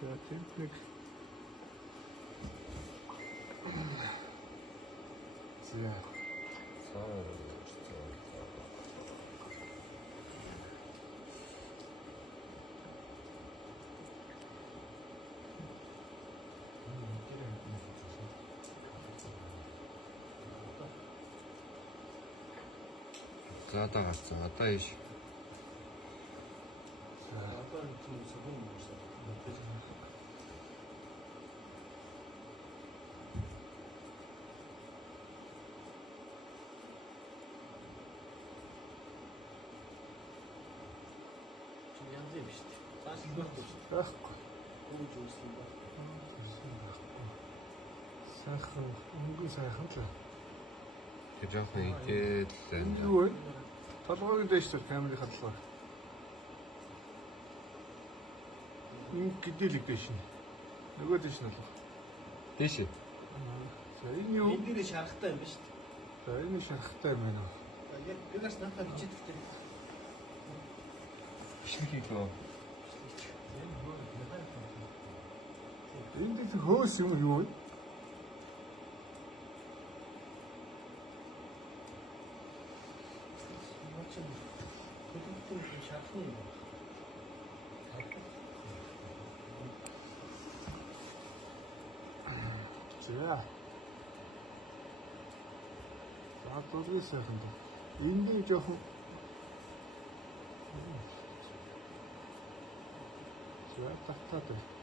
За тэмдэг. За. За дагац. Одоо иш. За одоо тийм сувын мөрсөд. Янз юм шүү дээ. Цааш л байхгүй шүү дээ. Байхгүй. Үүж үүсгэн ба. Сайхан, өнгө сайхан л. Тэр жоохон идээд л. Юу вэ? Толгойн дэш тэр камерын хадлага. Гидэлэг дэш нь. Нөгөө дэш нь болох. Тийш. За энэ юу? Энд дээр шарахтай юм ба шүү дээ. За энэ шарахтай юм байна. Яг бигаш надад хичээдэгтэй. Бичлэг хийлээ. Энд дээр хөөс юм юу вэ? Хөдөлгөөн шарахны юм. За. За дөрвөн сайхан. Энд жоохон. За татаад байна.